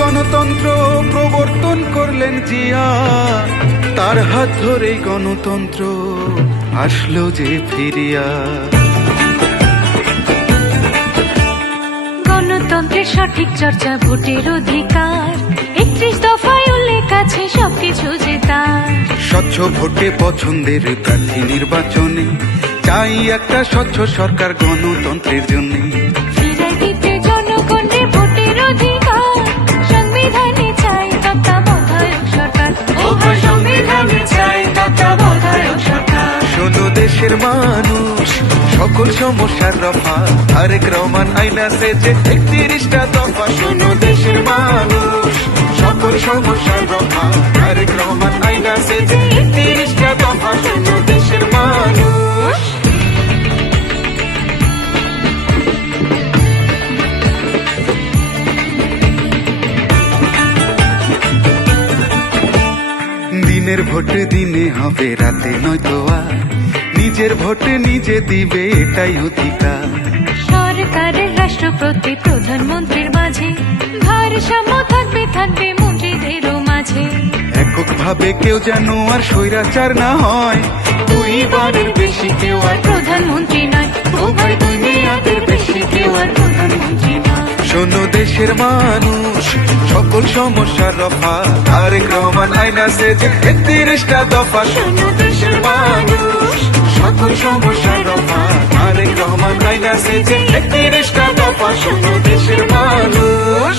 গণতন্ত্র প্রবর্তন করলেন জিয়া, তার হাত ধরেই গণতন্ত্র আসলো যে ফিরিয়া। গণতন্ত্রের সঠিক চর্চা, ভোটের অধিকার, 31 দফায় উল্লেখ আছে সবকিছু যে তার। স্বচ্ছ ভোটে পছন্দের প্রার্থী নির্বাচনে, চাই একটা স্বচ্ছ সরকার গণতন্ত্রের জন্য। ফিরাই দিতে জনগণের ভোটের অধিকার, সংবিধানে চাই তত্ত্বাবধায়ক সরকার। ও ভাই, সংবিধানে চাই তত্ত্বাবধায়ক সরকার। শোনো দেশের মানুষ, সকল সমস্যার রফা, তারেক রহমান আইনা সেজে 31টা দফা। শোনো দেশের মানুষ, সকল সমস্যার রফা, তারেক রহমান আইনা সেজে 31টা দফা। শোনো দেশের মানুষ। দিনের ভোট দিনে হবে, রাতে নয়তো আর, নিজের ভোট নিজে দিবে এটাই অধিকার। সরকারের রাষ্ট্রপতি প্রধানমন্ত্রীর মাঝে, ভারসাম্য থাকবে থাকবে মন্ত্রীদেরও মাঝে। এককভাবে কেউ যেন আর স্বৈরাচার না হয়, দুইবারের বেশি কেউ আর প্রধানমন্ত্রী নয়। ও ভাই, দুই মেয়াদের বেশি কেউ আর প্রধানমন্ত্রী নয়। শোনো দেশের মানুষ, সকল সমস্যার রফা, তারেক রহমান আইনা সেজে 31টা দফা। শোনো দেশের মানুষ, সকল সমস্যার রফা, তারেক রহমান আইনা সেজে 31টা দফা। শোনো দেশের মানুষ।